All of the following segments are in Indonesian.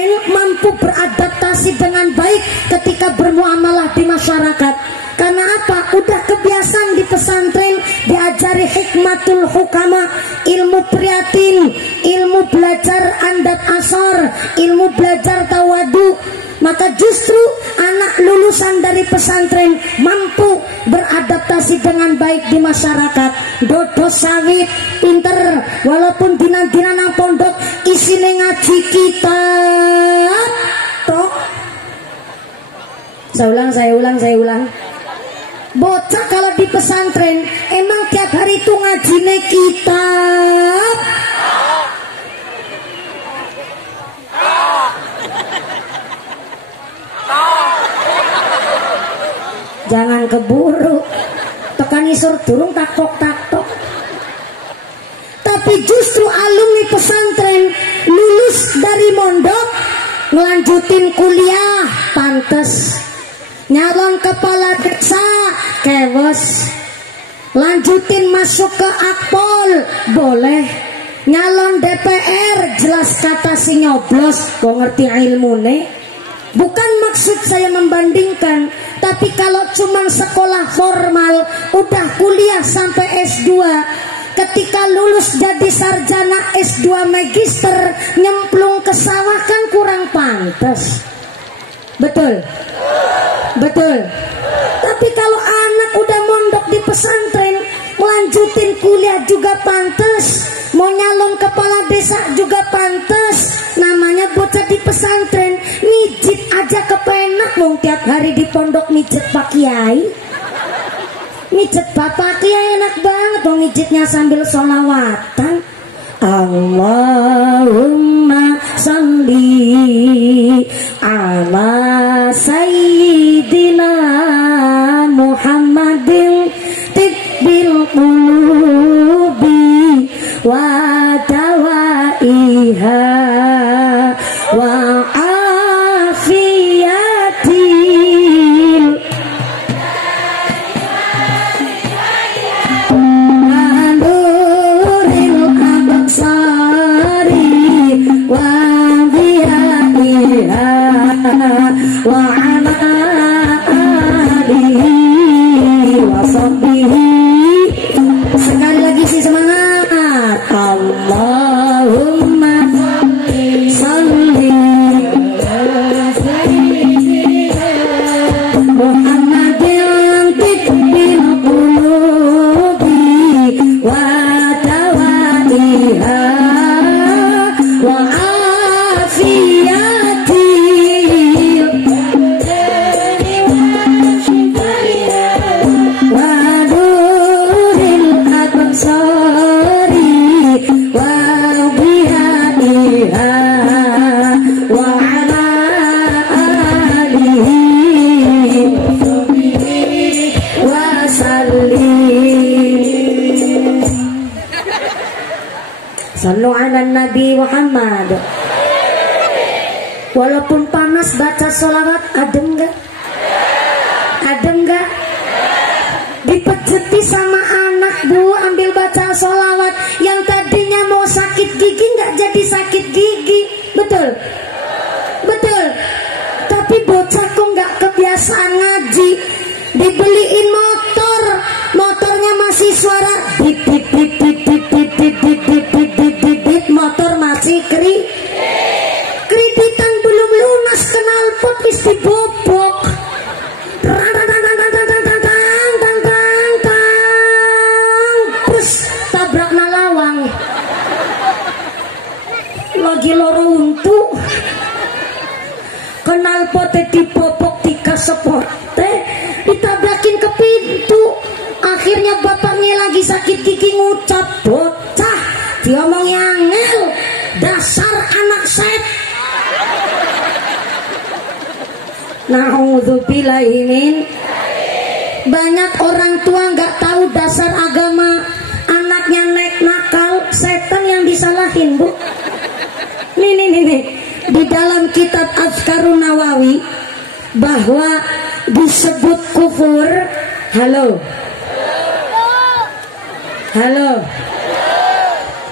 mampu beradaptasi dengan baik ketika bermuamalah di masyarakat. Karena apa? Udah kebiasaan di pesantren diajari hikmatul hukama, ilmu priatin, ilmu belajar andat asor, ilmu belajar tawadu. Maka justru anak lulusan dari pesantren mampu beradaptasi dengan baik di masyarakat. Dodo sawit, pinter, walaupun dina-dina nang pondok isine ngaji kitab. Tok. Saya ulang. Bocah kalau di pesantren emang tiap hari itu ngajine kitab. Jangan keburu tekan isur durung taktok. Tapi justru alumni pesantren lulus dari mondok ngelanjutin kuliah pantes, nyalon kepala desa kewes, lanjutin masuk ke akpol boleh, nyalon DPR jelas kata si nyoblos kok ngerti ilmune. Bukan maksud saya membandingkan, tapi kalau cuma sekolah formal udah kuliah sampai S2, ketika lulus jadi sarjana S2 magister nyemplung ke sawah kan kurang pantas. Betul. Tapi kalau anak udah mondok di pesantren melanjutin kuliah juga pantas, mau nyalon kepala desa juga pantas. Namanya bocah di pesantren, mijit aja kepenak. Wong tiap hari di pondok mijet Pak Kiai, mijet Bapak Kiai enak banget. Wong mijitnya sambil sholawatan. Allahumma sholli ala sayyidina Muhammadin tibbil qulubi wa dawaiha wa afiyatil manuril absari wa biyaiha wa ala alihi wa sahbihi. Sekali lagi sih semangat. Allahumma sholli Muhammadin tibbil qulubi wa dawaiha wa afiyatil wa nuril absari wa bihaiha wa ala alihi wa sallim. Sallu ala Nabi Muhammad. Walaupun panas baca sholawat adem enggak? Dipejeti sama anak bu, ambil baca sholawat. Yang tadinya mau sakit gigi nggak jadi sakit gigi. Betul. Tapi bocah kok nggak kebiasaan ngaji, dibeliin motornya masih suara dit, motor masih kreditan belum lunas, knalpot wis dibobok. Terus tabrak nalawang. Lagi loro untu. Knalpote dibobok dikasepote, ditabrakin ke pintu. Akhirnya bapaknya lagi sakit gigi ngucap, bocah diomongi angel, dasar anak set. Na'udzubillahi min. Banyak orang tua nggak tahu dasar agama, anaknya nakal, setan yang disalahin bu. Nih. Di dalam kitab Azkarun Nawawi bahwa disebut kufur. Halo.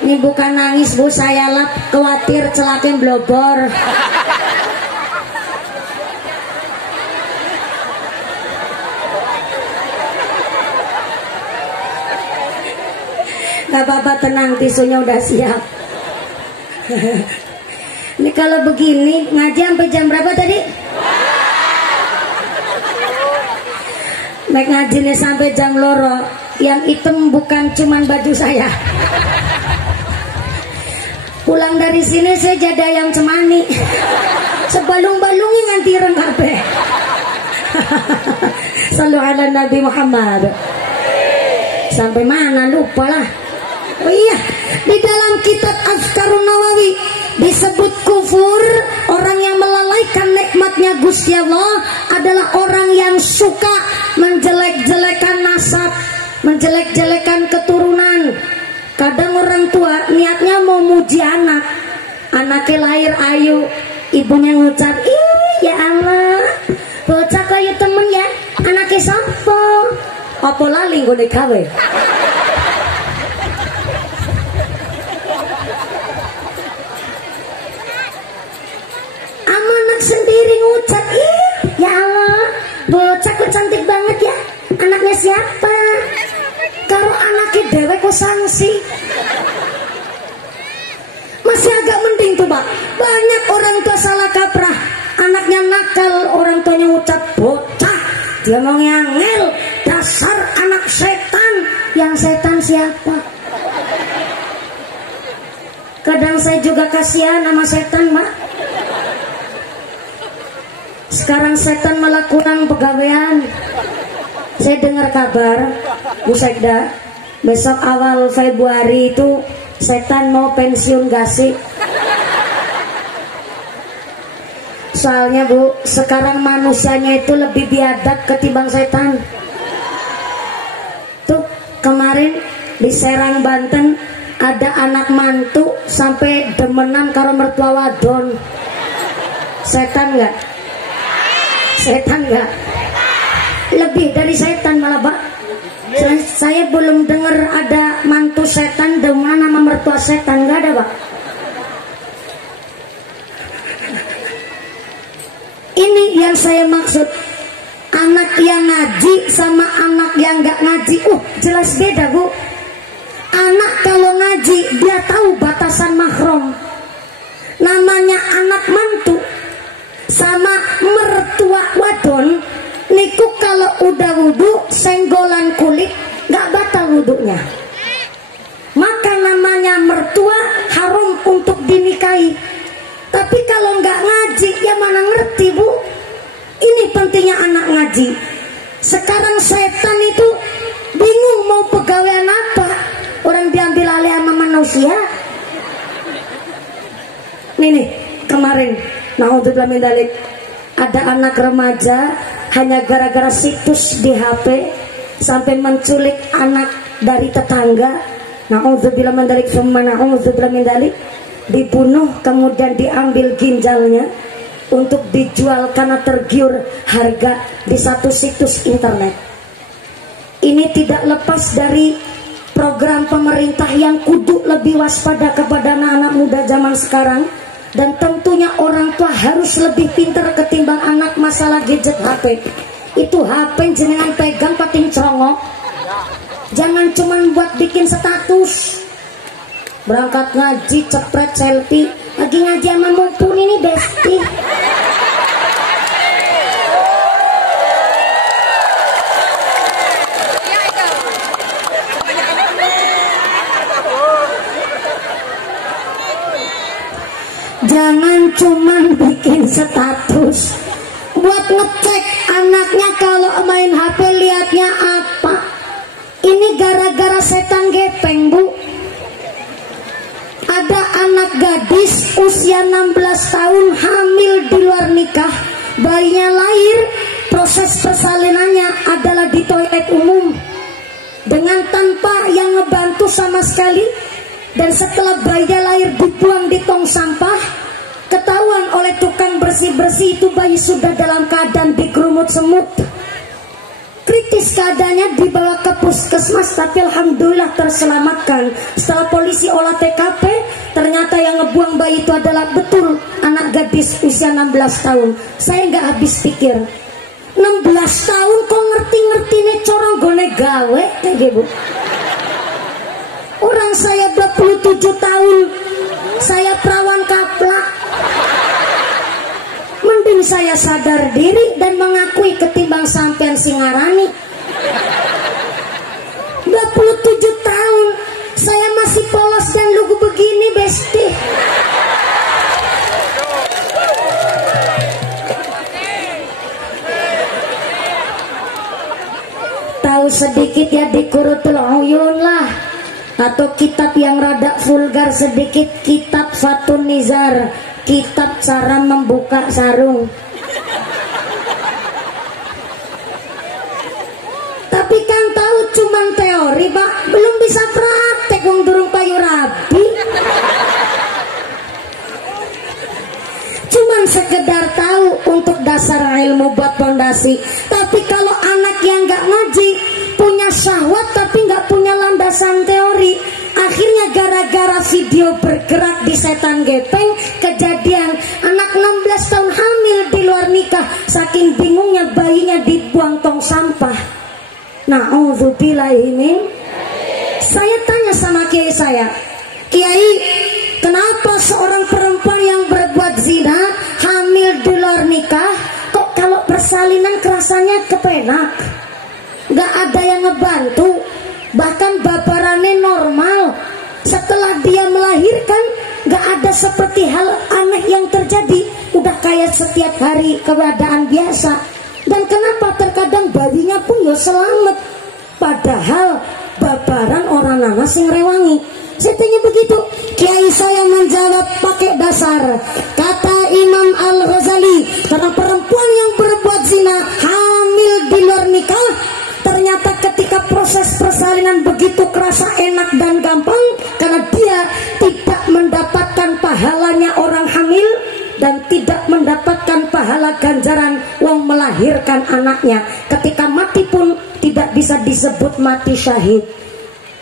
Ini bukan nangis bu, saya lap khawatir celakin blobor. Gak apa-apa, tenang, tisunya udah siap. Ini kalau begini ngaji sampai jam berapa tadi? Naik ngajinya sampai jam loro. Yang hitam bukan cuman baju saya. Pulang dari sini saya jadi ayam cemani. Sebalung-balungnya nganti renggape. Sallu ala Nabi Muhammad. Sampai mana lupa lah. Oh iya, di dalam kitab Azkarun Nawawi disebut kufur, orang yang melalaikan nikmatnya Gusti Allah adalah orang yang suka menjelek-jelekan nasab, menjelek-jelekan keturunan. Kadang orang tua niatnya mau muji anak, anaknya lahir ayu, ibunya ngucap, ih ya Allah, bocah kaya temen ya, anaknya sampo, apa lali gue gawe. Anak sendiri ngucap, ih ya Allah, bocah kok cantik banget ya, anaknya siapa? Kalau anaknya dewek kok sanksi. Masih agak mending tuh Pak. Banyak orang tua salah kaprah, anaknya nakal, orang tuanya ngucap bocah, dia mau ngangel, dasar anak setan. Yang setan siapa? Kadang saya juga kasihan sama setan Pak. Sekarang setan malah kurang pegawaian. Saya dengar kabar Bu Sekda, besok awal Februari itu setan mau pensiun gasik. Soalnya Bu, sekarang manusianya itu lebih biadab ketimbang setan. Tuh kemarin di Serang Banten ada anak mantu sampai demenan karo mertua wadon. Setan nggak? Setan nggak? Lebih dari setan malah Pak. Saya belum dengar ada mantu setan demenan sama mertua setan, nggak ada Pak. Ini yang saya maksud, anak yang ngaji sama anak yang nggak ngaji, jelas beda Bu. Anak kalau ngaji dia tahu batasan mahram. Namanya anak mantu sama mertua wadon, niku kalau udah wudhu senggolan kulit nggak batal wudhunya. Maka namanya mertua haram untuk dinikahi. Tapi kalau nggak ngaji ya mana ngerti Bu. Ini pentingnya anak ngaji. Sekarang setan itu bingung mau pegawaian apa, orang diambil alih sama manusia. Nih kemarin naudzubillah min dzalik, ada anak remaja hanya gara-gara situs di HP sampai menculik anak dari tetangga. Naudzubillah min dzalik, summa naudzubillah min dzalik, dibunuh kemudian diambil ginjalnya untuk dijual karena tergiur harga di satu situs internet. Ini tidak lepas dari program pemerintah yang kudu lebih waspada kepada anak-anak muda zaman sekarang. Dan tentunya orang tua harus lebih pintar ketimbang anak masalah gadget HP. Itu HP jenengan pegang pating cerongok. Jangan cuman buat bikin status. Berangkat ngaji cepret selfie, lagi ngaji sama mumpuni ini besti. Jangan cuman bikin status buat ngecek anaknya kalau main HP liatnya apa. Ini gara-gara setan gepeng Bu. Ada anak gadis usia 16 tahun hamil di luar nikah. Bayinya lahir, proses persalinannya adalah di toilet umum dengan tanpa yang ngebantu sama sekali. Dan setelah bayinya lahir dibuang di tong sampah, ketahuan oleh tukang bersih-bersih itu bayi sudah dalam keadaan digerumut semut. Kritis keadaannya, dibawa ke puskesmas, tapi alhamdulillah terselamatkan. Setelah polisi olah TKP, ternyata yang ngebuang bayi itu adalah betul anak gadis usia 16 tahun. Saya nggak habis pikir, 16 tahun kok ngerti-ngerti nih corong gone gawe kayak gitu. Orang saya 27 tahun, saya perawan kaplak. Mending saya sadar diri dan mengakui ketimbang sampean singarani. 27 tahun, saya masih polos dan lugu begini, besti. Tahu sedikit ya di Qurratul Uyun lah, atau kitab yang rada vulgar sedikit, kitab Fatun Nizar, kitab cara membuka sarung. Tapi kan tahu cuman teori, Pak, belum bisa praktek wong durung payu rabi. Cuman sekedar tahu untuk dasar ilmu buat fondasi. Tapi kalau anak yang nggak ngaji, punya syahwat tapi nggak punya landasan teori, akhirnya gara-gara video bergerak di Setan Gepeng, kejadian anak 16 tahun hamil di luar nikah, saking bingungnya bayinya dibuang tong sampah. Na'udzubillahi min. Saya tanya sama kiai saya, Kiai, kenapa seorang perempuan yang berbuat zina hamil di luar nikah, kok kalau persalinan kerasanya kepenak, gak ada yang ngebantu, bahkan babarannya normal. Setelah dia melahirkan, gak ada seperti hal aneh yang terjadi, udah kayak setiap hari keadaan biasa. Dan kenapa terkadang bayinya pun ya selamat, padahal babaran orang nana sing rewangi. Saya tanya begitu, kiai saya menjawab pakai dasar. Kata Imam Al-Ghazali, karena perempuan yang berbuat zina hamil di luar nikah, ternyata ketika proses persalinan begitu kerasa enak dan gampang, karena dia tidak mendapatkan pahalanya orang hamil dan tidak mendapatkan pahala ganjaran wong melahirkan anaknya. Ketika mati pun tidak bisa disebut mati syahid.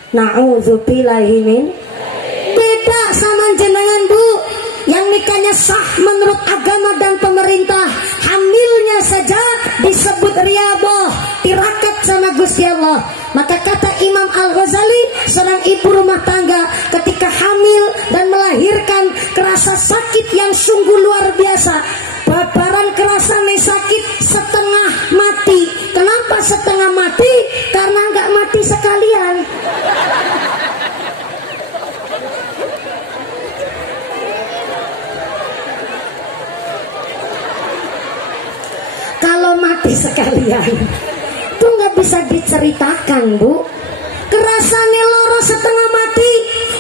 Na'udzubillahi min. Beda sama jenengan, Bu, yang nikahnya sah menurut agama dan pemerintah, hamilnya saja disebut riyadhah, tirakat sama Gusti Allah. Maka kata Imam Al-Ghazali, seorang ibu rumah tangga ketika hamil dan melahirkan kerasa sakit yang sungguh luar biasa. Babaran kerasa nih sakit setengah mati. Kenapa setengah mati? Karena nggak mati sekalian. Kalau mati sekalian itu nggak bisa diceritakan, Bu. Kerasane loro setengah mati,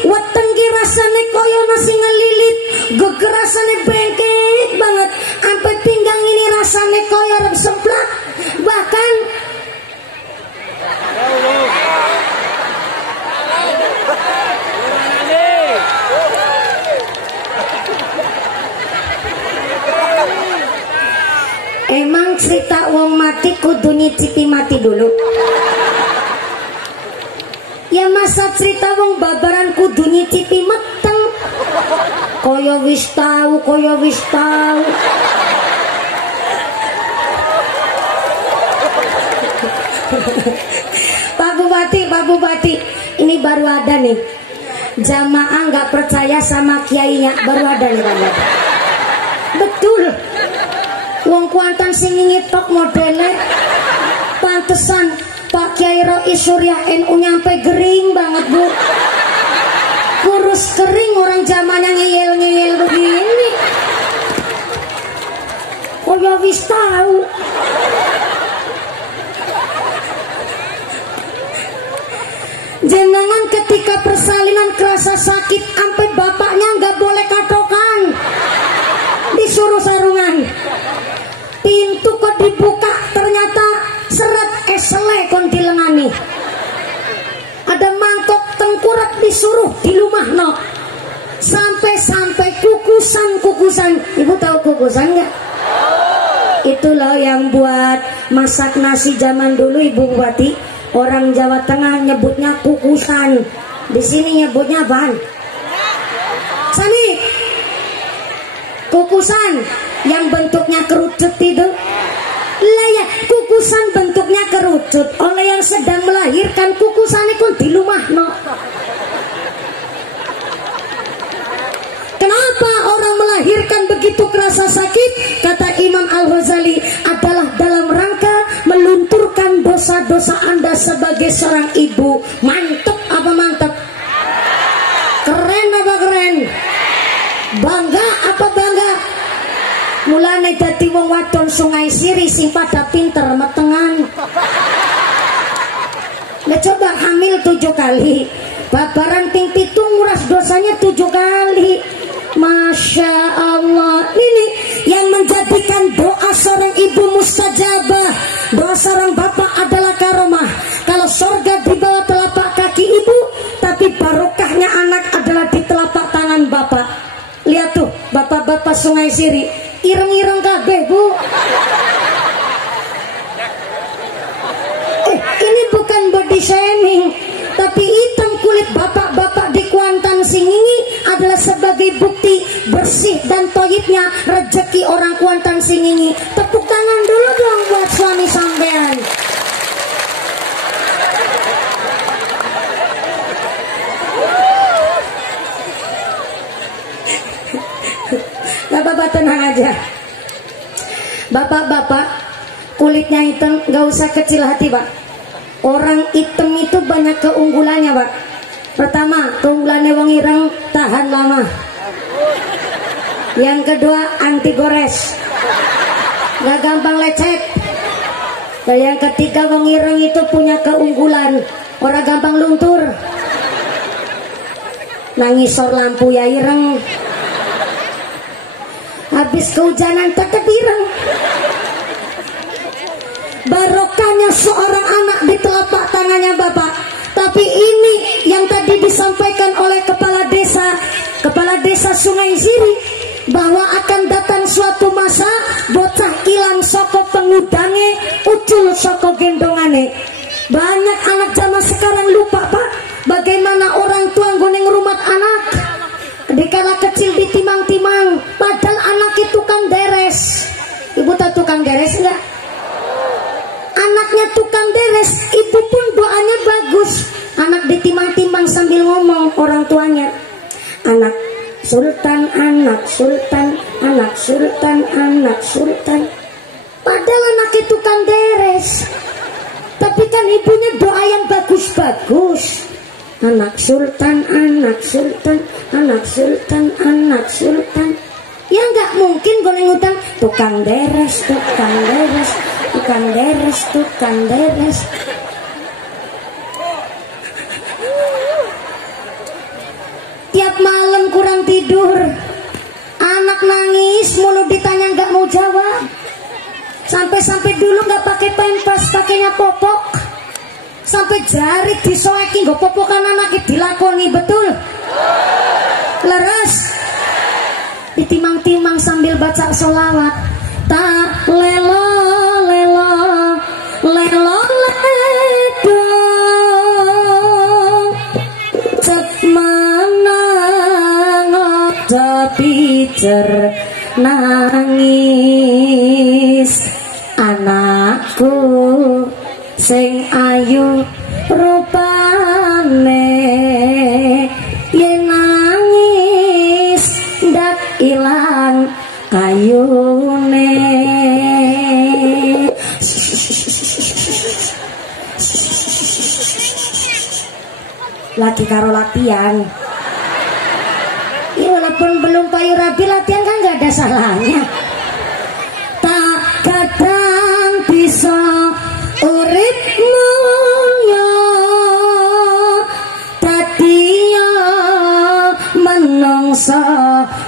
wetengki rasane koyo nasi ngelilit, gegerasane bengkek banget, sampai pinggang ini rasane koyo arep semplak. Bahkan emang cerita wong mati kudu nyicipi mati dulu. Ya masa cerita wong babaran kudu nyicipi meteng. Koyo wis tau, koyo wis tau. Pak Bupati, ini baru ada nih. Jamaah nggak percaya sama kiainya, baru ada nih Pak. Betul. Wong Kuantan sing ngitok modele, pantesan Pak Kiai Rois Surya NU nyampe gering banget, Bu. Kurus kering, orang zamannya ngeyel-ngeyel begini. Oh ya wis tahu. Jenengan ketika persalinan kerasa sakit, sampai bapaknya nggak boleh katokan, disuruh sarungan. Pintu kok dibuka, ternyata serat esele kon dilengani. Ada mangkok tengkurat disuruh dilumahno. Sampai kukusan. Ibu tahu kukusan nggak? Itulah yang buat masak nasi zaman dulu, Ibu Bupati. Orang Jawa Tengah nyebutnya kukusan. Di sini nyebutnya apaan? Sani. Kukusan yang bentuknya kerucut itu. Lah ya, kukusan bentuknya kerucut. Oleh yang sedang melahirkan, kukusan itu dilumahno. begitu kerasa sakit, kata Imam Al-Ghazali, adalah dalam rangka melunturkan dosa-dosa Anda sebagai seorang ibu. Mantep apa mantep? Keren apa keren? Bangga apa bangga? Mulane dadi wong wadon Sungai Siri sing pada pinter metengan. Nah, coba hamil 7 kali, babaran ping 7 nguras dosanya 7 kali. Masya Allah. Ini yang menjadikan doa seorang ibu mustajabah, doa seorang bapak adalah karomah. Kalau surga di bawah telapak kaki ibu, tapi barokahnya anak adalah di telapak tangan bapak. Lihat tuh bapak-bapak Sungai Siri, ireng-ireng kabeh bu. Ini bukan body shaming, tapi hitam kulit bapak-bapak di Kuantan Singingi adalah sebagai bukti bersih dan toyibnya rezeki orang Kuantan Singingi. Tepuk tangan dulu dong buat suami sampean. Bapak-bapak tenang aja. Bapak-bapak kulitnya hitam gak usah kecil hati pak. Orang hitam itu banyak keunggulannya pak. Pertama, keunggulannya wong ireng tahan lama. Yang kedua, anti gores, gak gampang lecet. Dan yang ketiga, wong ireng itu punya keunggulan, orang gampang luntur. Nangisor lampu ya ireng, habis kehujanan tetap ireng. Barokahnya seorang anak di telapak tangannya bapak. Tapi ini yang tadi disampaikan oleh kepala desa Sungai Siri, bahwa akan datang suatu masa bocah ilang soko pengudange, ucul soko gendongane. Banyak anak zaman sekarang lupa pak, bagaimana orang tua nggone ngrumat anak. Dikala kecil ditimang-timang, padahal anak itu kan deres. Ibu tahu tukang deres enggak? Anaknya tukang deres, ibu pun doanya bagus. Anak ditimang-timang sambil ngomong orang tuanya, anak sultan, anak sultan, anak sultan, anak sultan. Padahal anaknya tukang deres, tapi kan ibunya doa yang bagus-bagus. Anak sultan, anak sultan, anak sultan, anak sultan. Ya nggak mungkin goreng utang tukang deres, tukang deres, tukang deres, tukang deres. Tiap malam kurang tidur, anak nangis mulu ditanya nggak mau jawab. Sampai dulu nggak pakai pampers, pakainya popok. Sampai jari disoeki nggak popokan anaknya dilakoni betul. Leres. Ditimang-timang sambil baca sholawat. Tak lelo lelo lelo ledo cep menang picer nangis anakku sing ayu rupane yen nangis ndak ilang ayune. Lagi karo latihan. Ya walaupun belum payu rabi, latihan kan gak ada salahnya. Tak kadang bisa urip mulya dadiya menungsa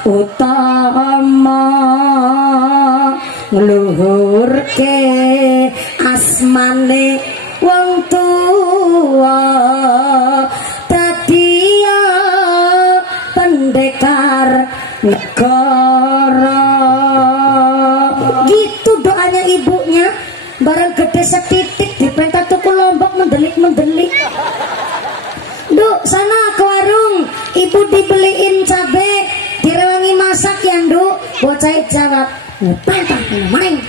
utama ngluhurke asmane wong tua dadiya pendekar negara. Gitu doanya ibunya. Barang gede setitik diperintah tuku lombok mendelik-mendelik. Duk, sana ke warung, ibu dibeliin cabe, direwangi masak ya nduk. Bocah jawab, ngepentah main.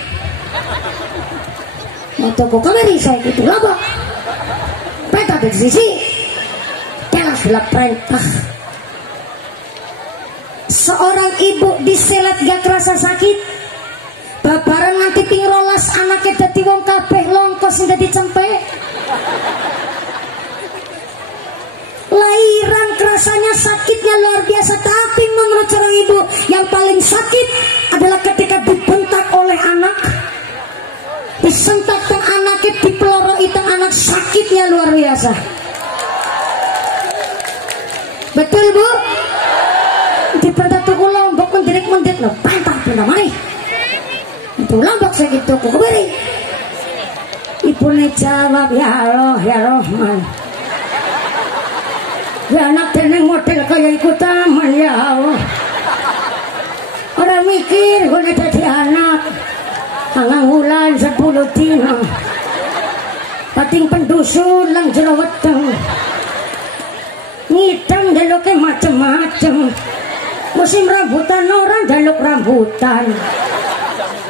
Mau toko kamari saya gitu lombok. Perintah di sisi, jelas bila perintah. seorang ibu diselat gak kerasa sakit. Babaran nganti ping 12 anaknya dadi wong kabeh longkos dadi cempe. Lahiran kerasanya sakitnya luar biasa, tapi menurut seorang ibu yang paling sakit adalah ketika dibentak oleh anak, disentak teng anaknya, dipeloroi teng anak, sakitnya luar biasa. Betul bu? Dibentak tuku lombok mendirik no, pantah benda mana? Itu lombok saya gitu, kok keberi. Ibu jawab, ya Allah ya Rahman. Ya anak teneng model kaya ikut taman ya Allah. Orang mikir gue dadi anak hangang wulan 10 dina pating pendusun lang jero weteng ngidam jaluknya macem-macem. Musim rambutan orang jaluk rambutan,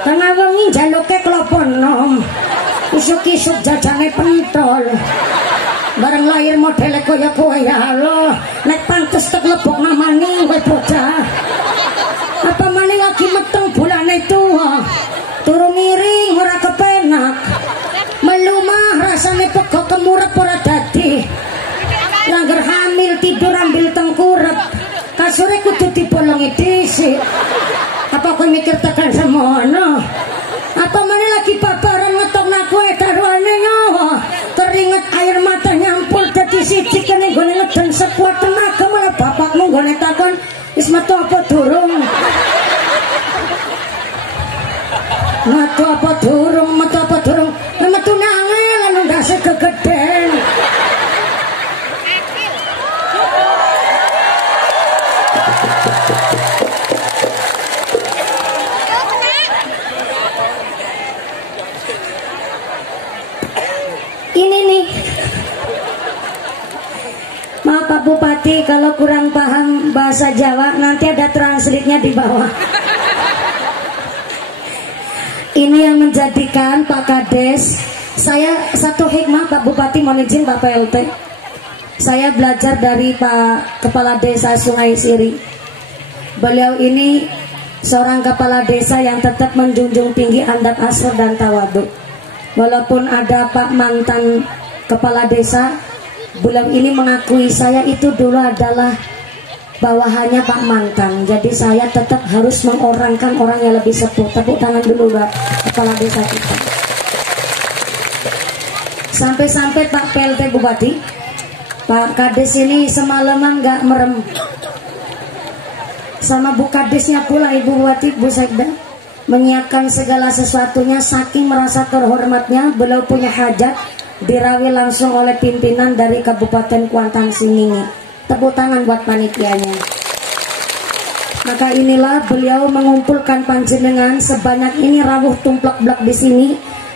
tengah wengi jaluknya kelopon nom, isuk-isuk jajane pentol. Bareng lahir modelnya kowe ya Allah, nek pantes tek lebok namani kowe bocah. Apa maning lagi meteng bulane tua, turu miring ora kepenak, melumah rasane pegok kemurep ora dadi. Langgar hamil tidur ambil tengkurep, kasure kudu dibolongi dhisik. Apa kowe mikir tekan semono? Apa maning lagi babaran ngetokna kowe daruane nyawa, keringet air mata nyampur dadi siji kene nggone ngeden sekuat tenaga, malah bapakmu nggone takon wis metu apa durung? Metu apa durung? Metu apa durung? Metu nangil anu ndase kegeden. Ini nih, maaf Pak Bupati kalau kurang paham bahasa Jawa, nanti ada translate-nya di bawah. Ini yang menjadikan Pak Kades, saya satu hikmah Pak Bupati, mohon izin Pak PLT, saya belajar dari Pak Kepala Desa Sungai Siri. Beliau ini seorang kepala desa yang tetap menjunjung tinggi adab asor dan tawadhu. Walaupun ada Pak mantan kepala desa, beliau ini mengakui saya itu dulu adalah bawahannya Pak mantan. Jadi saya tetap harus mengorangkan orang yang lebih sepuh. Tepuk tangan dulu buat kepala desa kita. Sampai-sampai Pak PLT Bupati, Pak Kades ini semalaman gak merem. Sama Bu Kadesnya pula Ibu Bupati, Bu Sekda, menyiapkan segala sesuatunya, saking merasa terhormatnya beliau punya hajat dirawi langsung oleh pimpinan dari Kabupaten Kuantan Siningi. Tepuk tangan buat panitianya. Maka inilah beliau mengumpulkan panjenengan sebanyak ini rawuh tumplak-blak di sini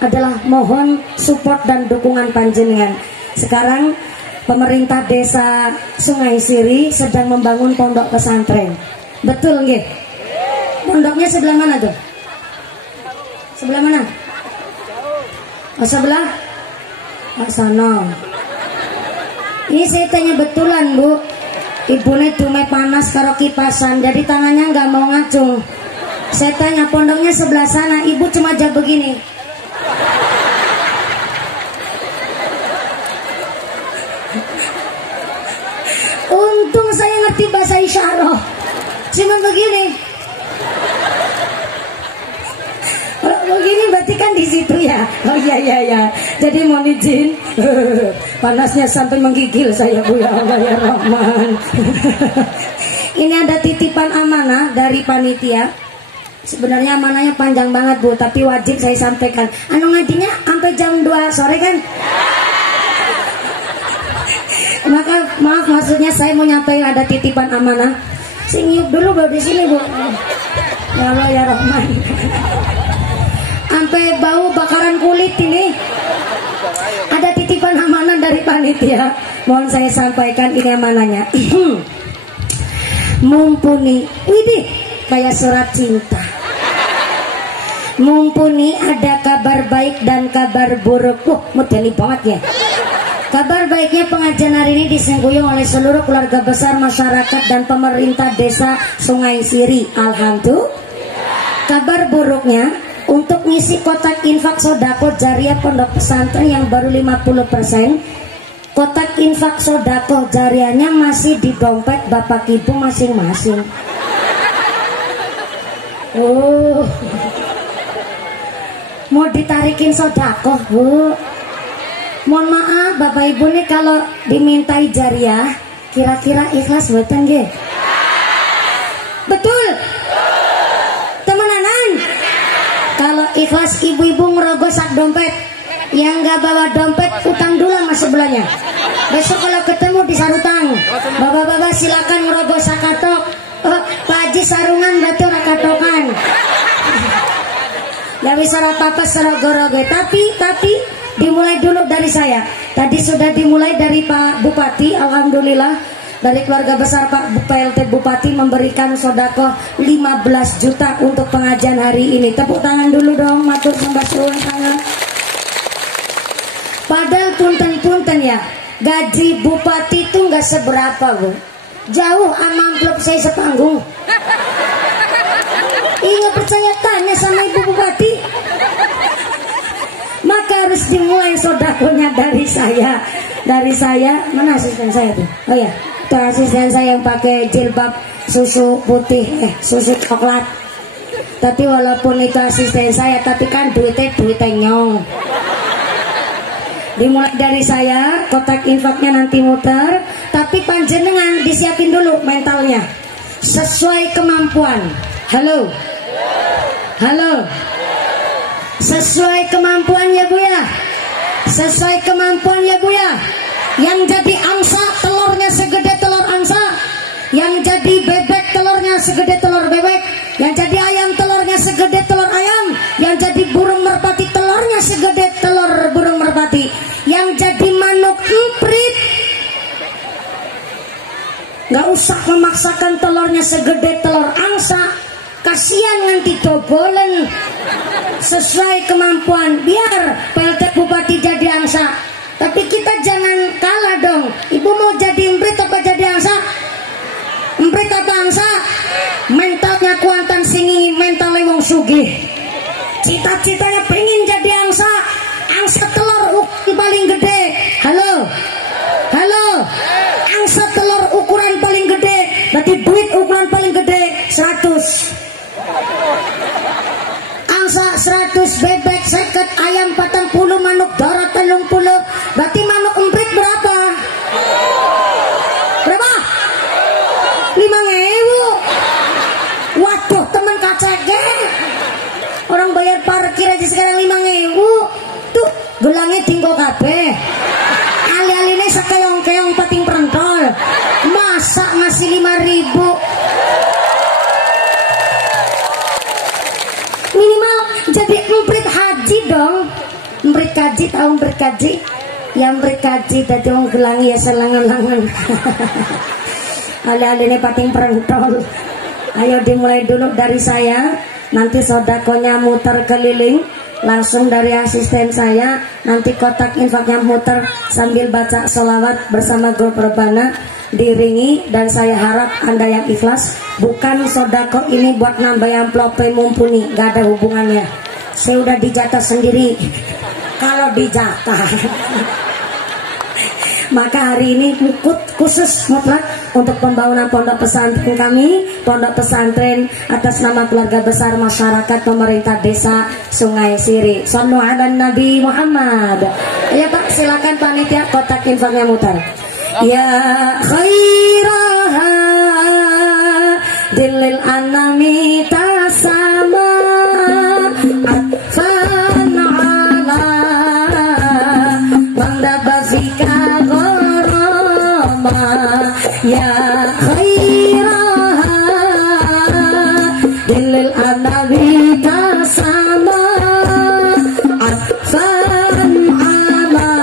adalah mohon support dan dukungan panjenengan. Sekarang pemerintah desa Sungai Siri sedang membangun pondok pesantren. Betul nggih? Pondoknya sebelah mana tuh? Sebelah mana? Oh, sebelah? Oh, sana. Ini saya tanya betulan Bu, ibunya dumai panas karo kipasan, jadi tangannya nggak mau ngacung. Saya tanya pondoknya sebelah sana, ibu cuma jawab begini. Untung saya ngerti bahasa isyarat, cuman begini. Begini berarti kan di situ ya. Oh iya. Jadi mohon izin, panasnya sampai menggigil saya Bu, ya Allah ya Rahman. Ini ada titipan amanah dari panitia. Sebenarnya amanahnya panjang banget Bu, tapi wajib saya sampaikan. Anu ngajinya sampai jam 2 sore kan? Maka maaf, maksudnya saya mau nyampaikan ada titipan amanah. Singip dulu baru di sini Bu. Ya Allah ya Rahman. Sampai bau bakaran kulit ini. Ada titipan amanah dari panitia. Mohon saya sampaikan ini amanahnya. Mumpuni, widih, kayak surat cinta. Mumpuni ada kabar baik dan kabar buruk. Wah, modeli banget ya. Kabar baiknya pengajian hari ini disengguyung oleh seluruh keluarga besar masyarakat dan pemerintah desa Sungai Siri. Alhamdulillah. Kabar buruknya, untuk ngisi kotak infak sodako jariah pondok pesantren yang baru 50%, kotak infak sodako jariahnya masih di dompet bapak ibu masing-masing. Oh, mau ditarikin sodako, Bu. Mohon maaf bapak ibu nih kalau dimintai jariah, kira-kira ikhlas betul nggih? Betul. Temenanan. Kalau ikhlas ibu-ibu ngerogoh sak dompet, yang nggak bawa dompet utang dulu sama sebelahnya. Besok kalau ketemu disarutang. Bapak-bapak silakan ngerogoh sak katok. Oh, Pak Haji sarungan berarti ora katokan. Ya bisa apa-apa serogo-rogo. Tapi dimulai dulu dari saya. Tadi sudah dimulai dari Pak Bupati. Alhamdulillah dari keluarga besar Pak PLT Bupati memberikan sodako 15 juta untuk pengajian hari ini. Tepuk tangan dulu dong, matur sembah suwun tangan. Padahal punten-punten ya, gaji bupati itu nggak seberapa, Bu. Jauh sama amplop saya sepanggung. Nggak percaya, tanya sama ibu bupati. Maka harus dimulai sodakonya dari saya. Dari saya, mana asisten saya tuh? Oh ya, itu asisten saya yang pakai jilbab susu putih, susu coklat. Tapi walaupun itu asisten saya, tapi kan duitnya nyong. Dimulai dari saya, kotak infaknya nanti muter. Tapi panjenengan disiapin dulu mentalnya sesuai kemampuan. Halo, halo. Sesuai kemampuan ya Bu ya. Sesuai kemampuan ya Bu ya. Yang jadi angsa telurnya segede telur angsa. Yang jadi bebek telurnya segede telur bebek. Yang jadi ayam telurnya segede telur ayam. Yang jadi burung merpati telurnya segede telur burung merpati. Yang jadi manuk emprit, gak usah memaksakan telurnya segede telur angsa. Kasihan nanti dobolen. Sesuai kemampuan, biar PLT Bupati jadi angsa. Tapi kita jangan kalah dong. Ibu mau jadi emprit apa jadi angsa? Emprit apa angsa? Mentalnya kuantan singing, mentalnya wong sugih. Cita-citanya pengen jadi angsa. Angsa telur ukuran paling gede. Halo, halo. Angsa telur ukuran paling gede, berarti duit ukuran paling gede 100. Angsa 100, bebek 50, ayam 40, manuk darat 30. Berarti manuk emprit berapa? Berapa? 5.000. Waduh, teman kaceke. Orang bayar parkir aja sekarang 5.000. Tuh, gelangnya tinggal kabeh. Ali-aline sekeong-keong pating perentol. Masa ngasih 5.000? Minimal jadi emprit haji dong. Emprit kaji, tahu emprit kaji? Ya emprit kaji tadi orang gelang ya selangan-langan. Ali-aline pating perentol. Ayo dimulai dulu dari saya. Nanti sodakonya muter keliling. Langsung dari asisten saya. Nanti kotak infaknya muter sambil baca sholawat bersama grup rebana diringi. Dan saya harap Anda yang ikhlas. Bukan sodako ini buat nambah amplop mumpuni, gak ada hubungannya. Saya udah dijatah sendiri. Kalau dijatah maka hari ini khusus mutlak untuk pembangunan pondok pesantren kami, pondok pesantren atas nama keluarga besar masyarakat pemerintah desa Sungai Siri. Sallu ala Nabi Muhammad. Ya Pak, silakan panitia kotak infaknya mutar. Ya khairaha dilil anami tasama atfan ala mandabazika gharama. Ya khairaha dilil anami tasama atfan ala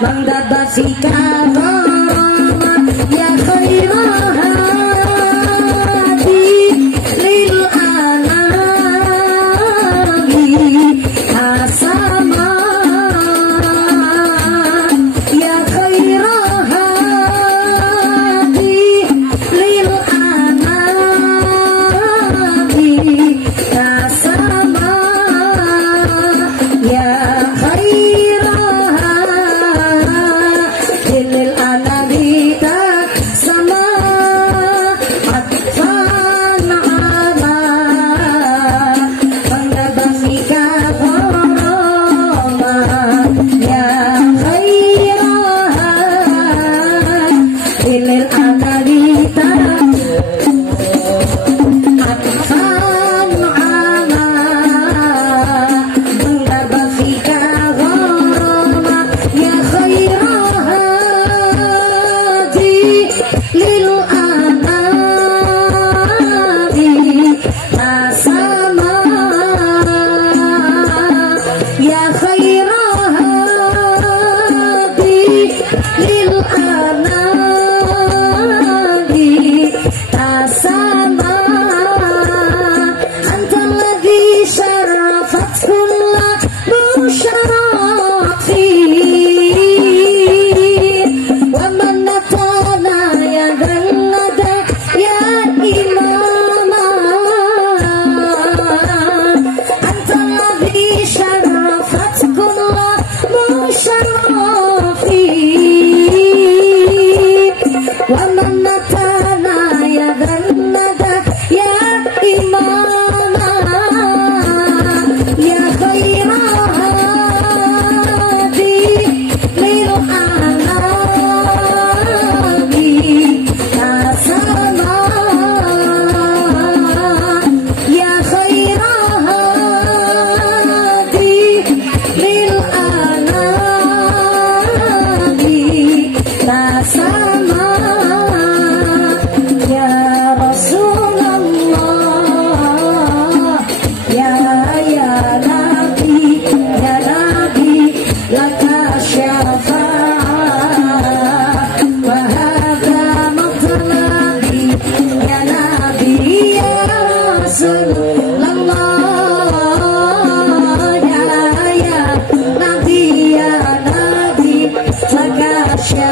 mandabazika gharama.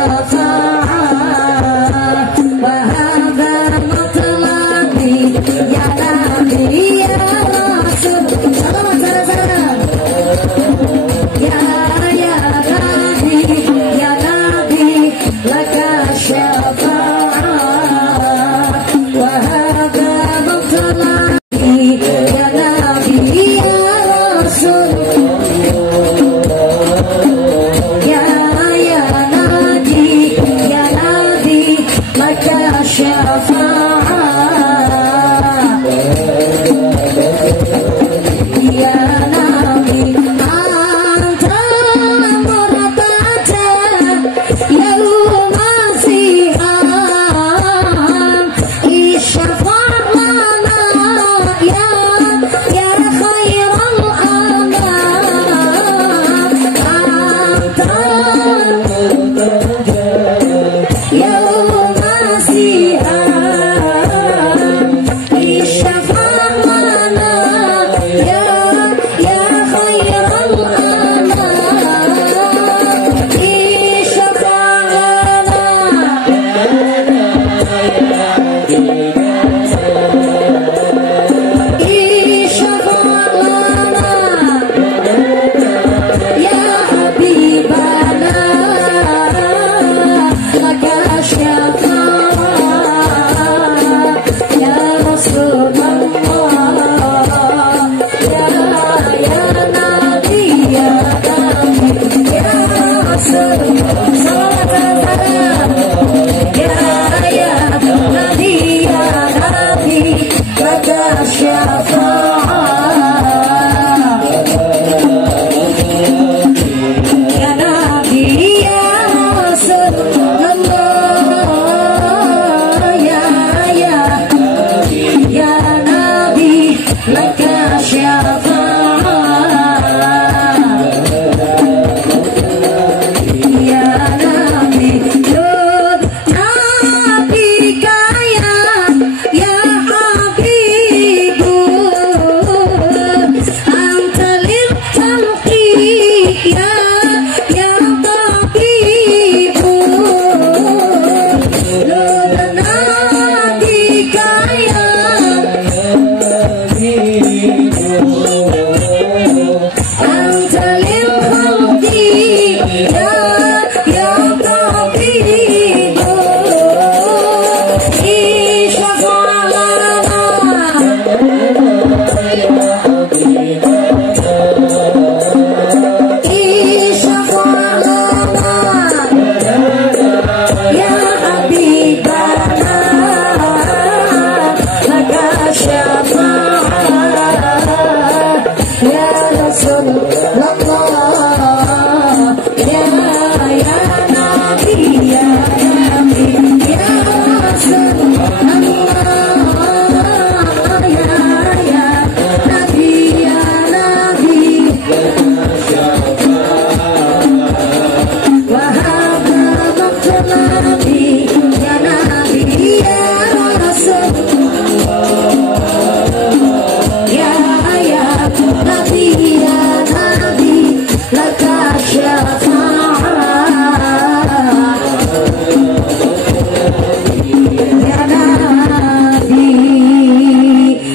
syafaat wa hadza matlabi ya nabi ya rasul. Selamat saudara-saudara. Ya nabi ya nabi laka syafaat wa hadza matlabi ya nabi ya rasul.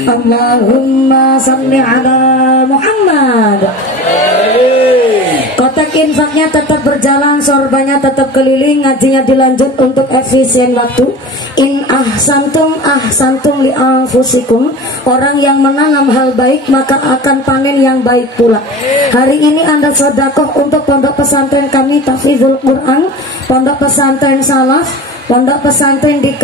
Allahumma salli ala Muhammad. Kotak infaknya tetap berjalan, sorbanya tetap keliling, ngajinya dilanjut untuk efisien waktu. In ahsantum ahsantum li anfusikum. Orang yang menanam hal baik maka akan panen yang baik pula. Hari ini Anda sedekah untuk pondok pesantren kami Tahfidzul Quran, pondok pesantren Salaf, pondok pesantren di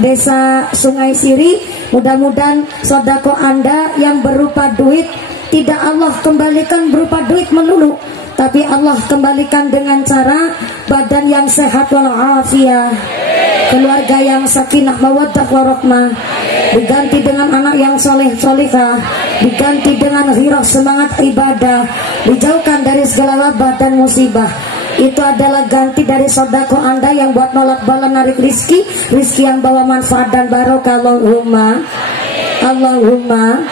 desa Sungai Siri. Mudah-mudahan sedekah Anda yang berupa duit tidak Allah kembalikan berupa duit melulu, tapi Allah kembalikan dengan cara badan yang sehat walafiat, keluarga yang sakinah mawaddah warahmah, diganti dengan anak yang soleh solihah, diganti dengan ghirah semangat ibadah, dijauhkan dari segala wabah dan musibah. Itu adalah ganti dari sodako Anda yang buat nolak bala narik rizki, rizki yang bawa manfaat dan barokah. Allahumma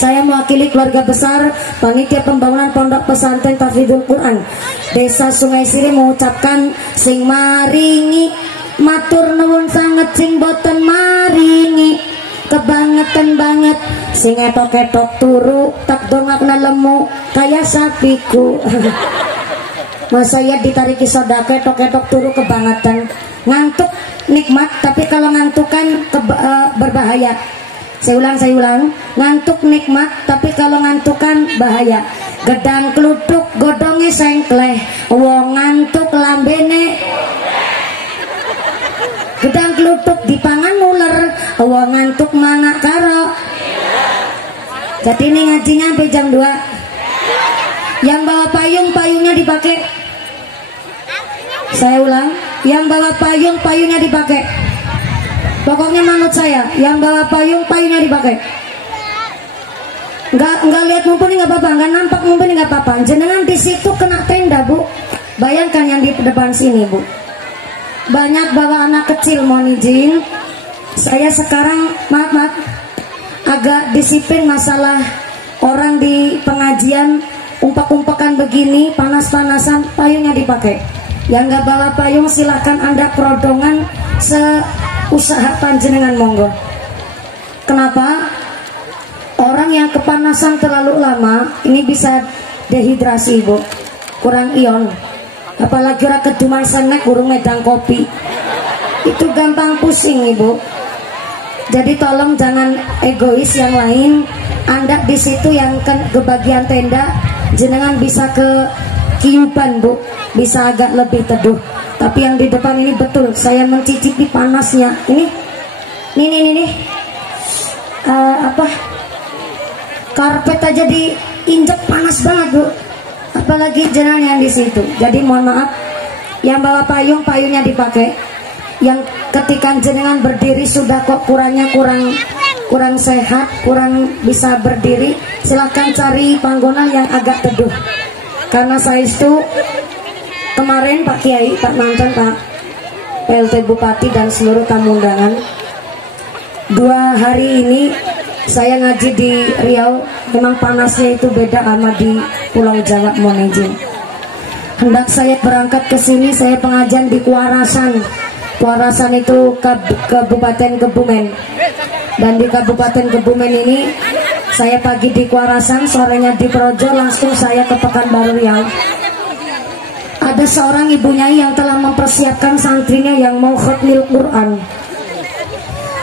Saya mewakili keluarga besar Panitia Pembangunan Pondok Pesantren Tahfidzul Quran Desa Sungai Siri mengucapkan sing maringi matur nuwun sanget sing boten maringi kebangetan banget sing etok-etok turu tak dongakna lemu kaya sapiku. Masa ya ditariki sodako etok-etok turu kebangetan, ngantuk nikmat tapi kalau ngantukan berbahaya. Saya ulang, ngantuk nikmat tapi kalau ngantukan bahaya. Gedang kluduk godonge sengkleh, wong ngantuk lambene. Gedang kluduk dipangan uler, wong ngantuk mangak karo. Jadi ini ngajinya sampai jam 2. Yang bawa payung, payungnya dipakai. Saya ulang, yang bawa payung, payungnya dipakai. Pokoknya manut saya, yang bawa payung, payungnya dipakai. Nggak lihat mumpuni nggak apa-apa, nggak nampak mumpuni nggak apa-apa. Jenengan di situ kena tenda, Bu. Bayangkan yang di depan sini, Bu. Banyak bawa anak kecil, mohon izin. Saya sekarang maaf agak disiplin masalah orang di pengajian umpak-umpakan begini, panas-panasan, payungnya dipakai. Yang nggak bawa payung silahkan Anda kerodongan usaha panjenengan, monggo. Kenapa? Orang yang kepanasan terlalu lama ini bisa dehidrasi, Bu, kurang ion. Apalagi orang keduman senek burung medang kopi, itu gampang pusing, Ibu. Jadi tolong jangan egois yang lain. Anda di situ yang ke bagian tenda, jenengan bisa ke kiuban, Bu, bisa agak lebih teduh. Tapi yang di depan ini betul, saya mencicipi panasnya. Ini karpet aja diinjek panas banget, Bu. Apalagi jenengan yang di situ. Jadi mohon maaf, yang bawa payung, payungnya dipakai. Yang ketika jenengan berdiri sudah kok kurang sehat, kurang bisa berdiri, silahkan cari panggonan yang agak teduh. Karena saya itu kemarin Pak Kiai, Pak Mantan, Pak PLT Bupati dan seluruh tamu undangan, 2 hari ini saya ngaji di Riau. Memang panasnya itu beda sama di Pulau Jawa, mohon izin. Hendak saya berangkat ke sini, saya pengajian di Kuarasan. Kuarasan itu Kabupaten Kebumen. Dan di Kabupaten Kebumen ini saya pagi di Kuarasan, sorenya di Projo, langsung saya ke Pekanbaru Riau. Ada seorang ibu nyai yang telah mempersiapkan santrinya yang mau khotmil Quran.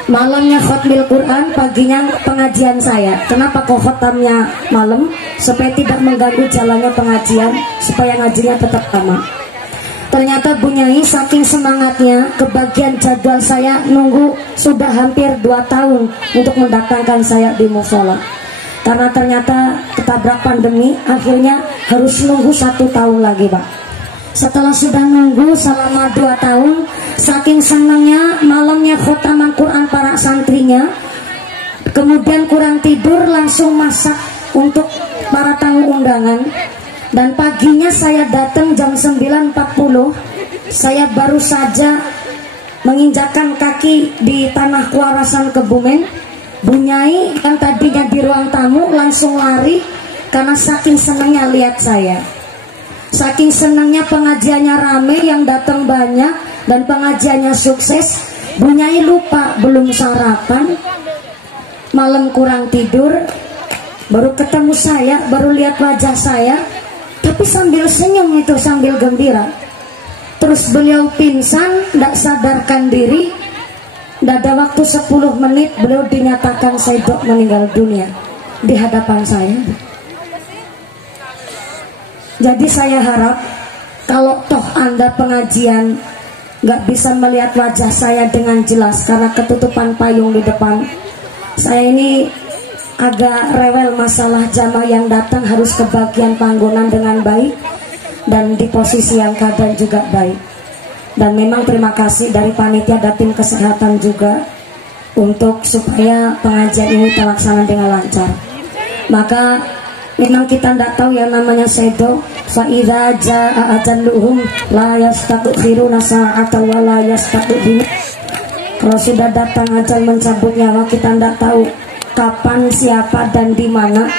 Malamnya khotmil Quran, paginya pengajian saya. Kenapa kok khotamnya malam? Supaya tidak mengganggu jalannya pengajian, supaya ngajinya tetap lama. Ternyata Bu Nyai saking semangatnya, kebagian jadwal saya nunggu sudah hampir 2 tahun untuk mendatangkan saya di musola. Karena ternyata ketabrak pandemi, akhirnya harus nunggu 1 tahun lagi, Pak. Setelah sudah nunggu selama 2 tahun, saking senangnya malamnya khotaman Quran para santrinya, kemudian kurang tidur langsung masak untuk para tamu undangan. Dan paginya saya datang jam 9.40, saya baru saja menginjakkan kaki di tanah Kuarasan Kebumen. Bu Nyai yang tadinya di ruang tamu langsung lari karena saking senangnya lihat saya. Saking senangnya pengajiannya rame, yang datang banyak dan pengajiannya sukses. Bu Nyai lupa belum sarapan, malam kurang tidur, baru ketemu saya, baru lihat wajah saya, tapi sambil senyum itu, sambil gembira. Terus beliau pingsan, tidak sadarkan diri. Tidak ada waktu 10 menit, beliau dinyatakan syahid meninggal dunia di hadapan saya. Jadi saya harap kalau toh Anda pengajian nggak bisa melihat wajah saya dengan jelas karena ketutupan payung di depan, saya ini agak rewel masalah jamaah yang datang harus kebagian panggonan dengan baik dan di posisi yang keadaan juga baik. Dan memang terima kasih dari panitia dan tim kesehatan juga untuk supaya pengajian ini terlaksana dengan lancar. Maka memang kita tidak tahu yang namanya sedo. Fa'idha ja'a ajalluhum la yastakhiruna sa'atan wa la yastaqdimun. Kalau sudah datang ajal mencabut nyawa, kita tidak tahu kapan, siapa, dan di mana.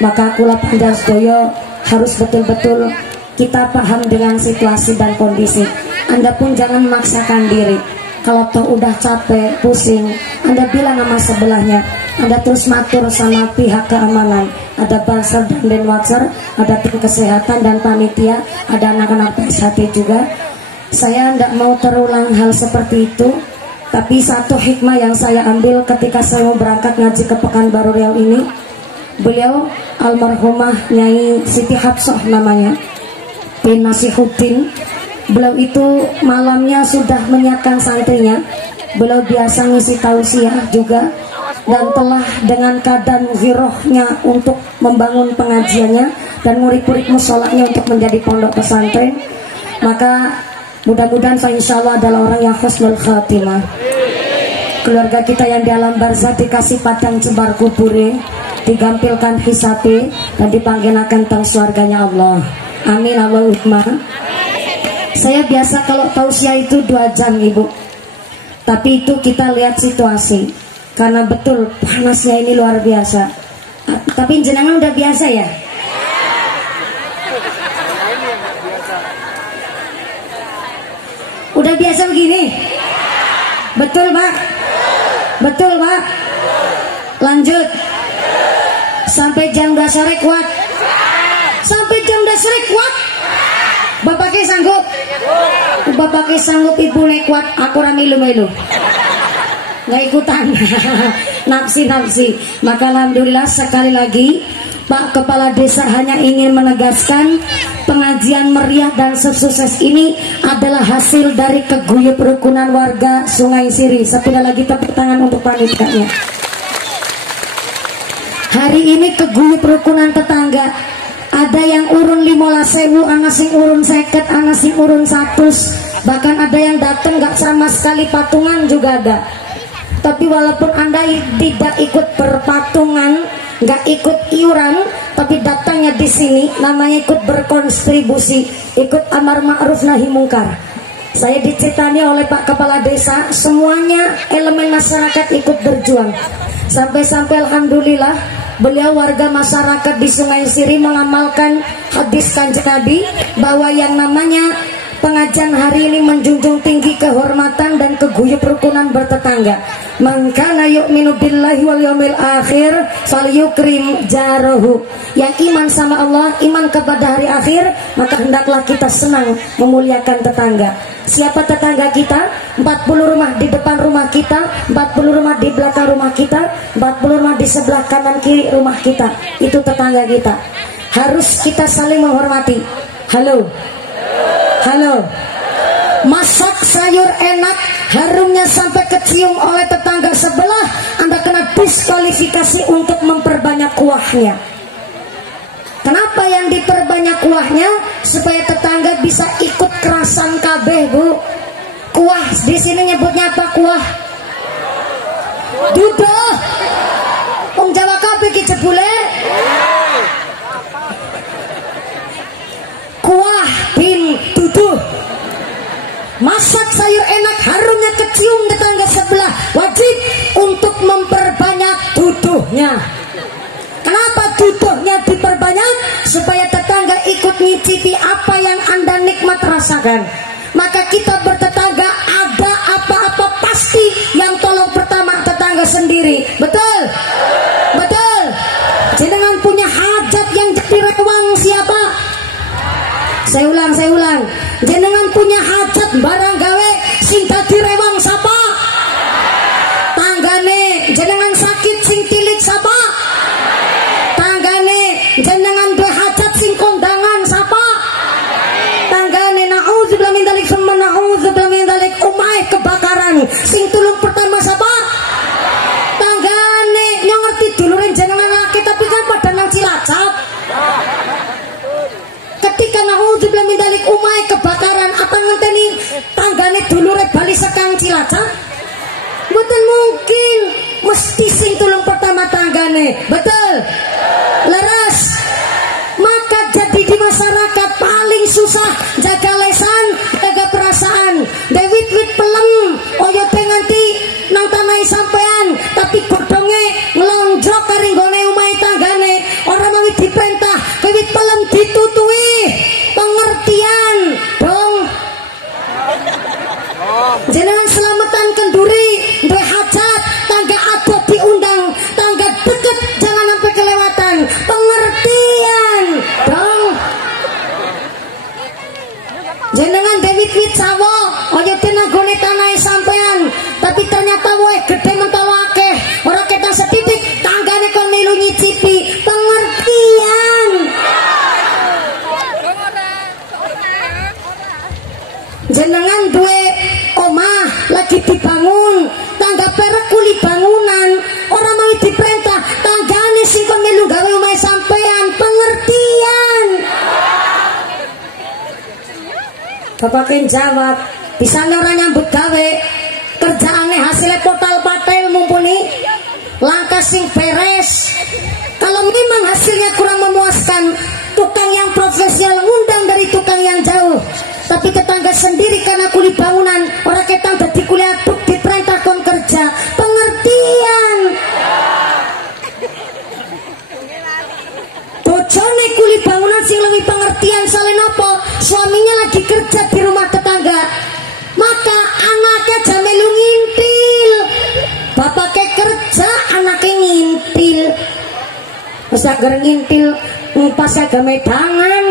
Maka kula panjenengan harus betul-betul kita paham dengan situasi dan kondisi. Anda pun jangan memaksakan diri. Kalau toh udah capek, pusing, Anda bilang sama sebelahnya. Anda terus matur sama pihak keamanan. Ada Banser dan Denwatcher, ada tim kesehatan dan panitia, ada anak-anak PSHT juga. Saya tidak mau terulang hal seperti itu. Tapi satu hikmah yang saya ambil ketika saya mau berangkat ngaji ke Pekanbaru Riau ini, beliau almarhumah Nyai Siti Hapsoh namanya, bin Nasihuddin. Beliau itu malamnya sudah menyiapkan santrinya. Beliau biasa ngisi tausiah juga, dan telah dengan keadaan girohnya untuk membangun pengajiannya dan murid-murid musolanya untuk menjadi pondok pesantren. Maka mudah-mudahan saya insya Allah adalah orang yang husnul khatimah. Keluarga kita yang di alam barzah dikasih padang jembar kubure, digampilkan hisabe, dan dipanggilkan teng surganya Allah. Amin Allahumma. Saya biasa kalau tausiah itu 2 jam Ibu, tapi itu kita lihat situasi, karena betul panasnya ini luar biasa. Tapi jenengan udah biasa ya? Udah biasa begini? Betul Pak? Betul Pak? Lanjut. Sampai jam 2 sore kuat? Sampai jam 2 sore kuat? Bapaknya sanggup? Bapaknya sanggup, ibu kuat, aku ramilu-milu nggak ikutan. Nafsi. Maka alhamdulillah sekali lagi Pak Kepala Desa hanya ingin menegaskan pengajian meriah dan sukses ini adalah hasil dari keguyup rukunan warga Sungai Siri. Sekali lagi tepuk tangan untuk panitianya. Hari ini keguyup rukunan tetangga. Ada yang urun 15.000, ana sing urun 50, ana sing urun 100. Bahkan ada yang datang gak sama sekali patungan juga ada. Tapi walaupun Anda tidak ikut berpatungan, gak ikut iuran, tapi datangnya di sini namanya ikut berkontribusi, ikut amar ma'ruf nahi mungkar. Saya diceritani oleh Pak Kepala Desa, semuanya elemen masyarakat ikut berjuang. Sampai-sampai alhamdulillah beliau warga masyarakat di Sungai Siri mengamalkan hadis Kanjeng Nabi bahwa yang namanya pengajian hari ini menjunjung tinggi kehormatan dan keguyup rukunan bertetangga. Man kana yu'minu billahi wal yaumil akhir falyukrim jarahu. Yang iman sama Allah, iman kepada hari akhir, maka hendaklah kita senang memuliakan tetangga. Siapa tetangga kita? 40 rumah di depan rumah kita, 40 rumah di belakang rumah kita, 40 rumah di sebelah kanan kiri rumah kita. Itu tetangga kita. Harus kita saling menghormati. Halo. Halo. Masak sayur enak, harumnya sampai kecium oleh tetangga sebelah, Anda kena diskualifikasi untuk memperbanyak kuahnya. Kenapa yang diperbanyak kuahnya? Supaya tetangga bisa ikut kerasan kabeh, Bu. Kuah di sini nyebutnya apa kuah? Duduh. Wong Jawa kabeh ki jebule. Kuah bin duduh. Masak sayur enak, harumnya kecium tetangga sebelah. Wajib untuk memperbanyak duduhnya. Kenapa duduhnya diperbanyak? Supaya tetangga ikut ngicipi apa yang Anda nikmat rasakan. Maka kita bertetangga, ada apa-apa pasti yang tolong pertama tetangga sendiri. Betul? Betul? Jenengan punya hajat yang jadi rewang siapa? Saya ulang. Jenengan punya hajat barang gawe sing dadi rewang sapa? Tanggane. Jenengan sakit sing tilik sapa? Tanggane. Jenengan duwe hajat sing kondangan sapa? Tanggane. Nauzubillah min dzalik summa nauzubillah min dzalik. Omahe kebakaran sing tulung pertama sapa? Tanggane. Yo ngerti dulure jenengan akeh tapi kan pada nang Cilacap. Ketika naudzubillah min dzalik umai kebakaran, apa ngenteni tanggane dulure bali sekang Cilacap? Mboten mungkin, mesti sing tulung pertama tanggane. Betul? Leres. Maka jadi di masyarakat paling susah jaga lesan, jaga perasaan. Dewit-wit pelem, oyo nganti nang tanai sampean, tapi godhonge Bapak jawab, bisa orang nyambut gawe, kerjaannya hasilnya total patel mumpuni, langkah sing beres. Kalau memang hasilnya kurang memuaskan, tukang yang profesional ngundang dari tukang yang jauh. Tapi tetangga sendiri karena kuli bangunan, orang ketang dadi kuliah diperintah kon kerja, pengertian. Bojone kuli bangunan sing lebih pengertian soalnya nopo, suaminya lagi kerja di rumah tetangga, maka anaknya jamelu ngintil, bapaknya kerja, anaknya ngintil. Masa agar ngintil pas agama tangan,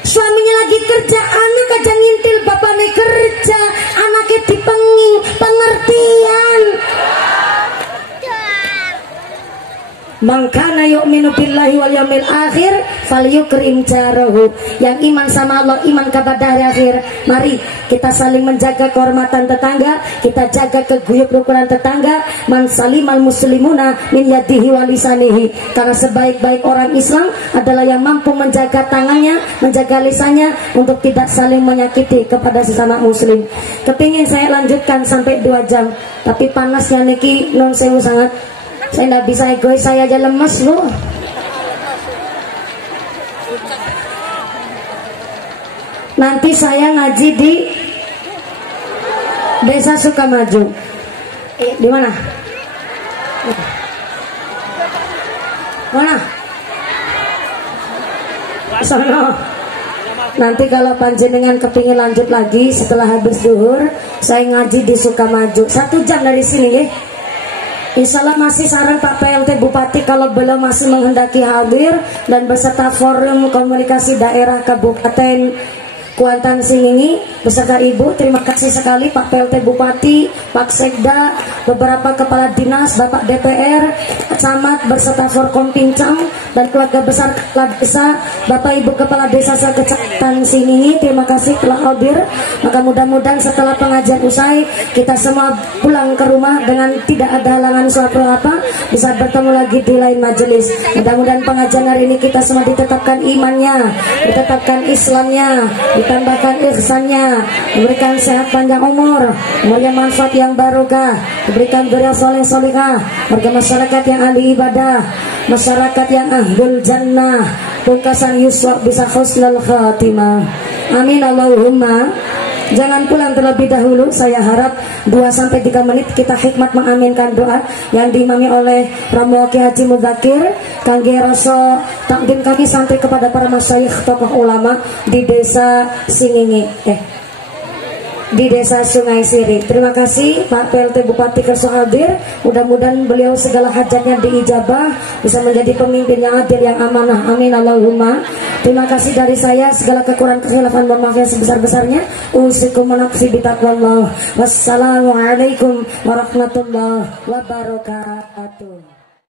suaminya lagi kerja, anak aja ngintil, bapaknya kerja, anaknya dipengi, pengertian. Mangkana yu'minu billahi wal yawmil akhir falyukrim jarahu. Yang iman sama Allah, iman kepada hari akhir, mari kita saling menjaga kehormatan tetangga, kita jaga keguyup rukunan tetangga. Man salimal muslimuna min yadihi wa lisanihi. Karena sebaik-baik orang Islam adalah yang mampu menjaga tangannya, menjaga lisannya untuk tidak saling menyakiti kepada sesama muslim. Kepingin saya lanjutkan sampai 2 jam, tapi panasnya niki non sewu sangat. Saya tidak bisa egois, saya aja lemes bu. Nanti saya ngaji di Desa Sukamaju. Di mana? Mana? Sono. Nanti kalau panjenengan kepingin lanjut lagi setelah habis zuhur, saya ngaji di Sukamaju 1 jam dari sini ya. Insya Allah masih saran Pak PLT Bupati kalau belum masih menghendaki hadir dan beserta forum komunikasi daerah Kabupaten Kuantan Singingi beserta Ibu. Terima kasih sekali Pak PLT Bupati, Pak Sekda, beberapa kepala dinas, Bapak DPR, camat beserta Forkom Pincang dan keluarga besar kepala desa, Bapak Ibu kepala desa Kecamatan Singingi. Terima kasih telah hadir. Maka mudah-mudahan setelah pengajian usai kita semua pulang ke rumah dengan tidak ada halangan suatu apa, bisa bertemu lagi di lain majelis. Mudah-mudahan pengajian hari ini kita semua ditetapkan imannya, ditetapkan Islamnya, ditambahkan ihsannya, diberikan sehat panjang umur, kemudian manfaat yang barokah, diberikan dzurriyyah soleh solihah, warga masyarakat yang ahli ibadah, masyarakat yang ahlul jannah, pungkasan yuswa bisa husnul khatimah. Amin Allahumma. Jangan pulang terlebih dahulu. Saya harap 2-3 menit kita hikmat mengaminkan doa yang diimami oleh Romo Ki Haji Mudzakkir kangge rasa takdim kami sampai kepada para masyayikh tokoh ulama di Desa Singingi, di Desa Sungai Siri. Terima kasih Pak PLT Bupati kerso hadir. Mudah-mudahan beliau segala hajatnya diijabah, bisa menjadi pemimpin yang adil, yang amanah. Amin Allahumma. Terima kasih dari saya, segala kekurangan kekhilafan mohon maaf yang sebesar-besarnya. Usikum nafsi bitaqwallah. Wassalamualaikum warahmatullahi wabarakatuh.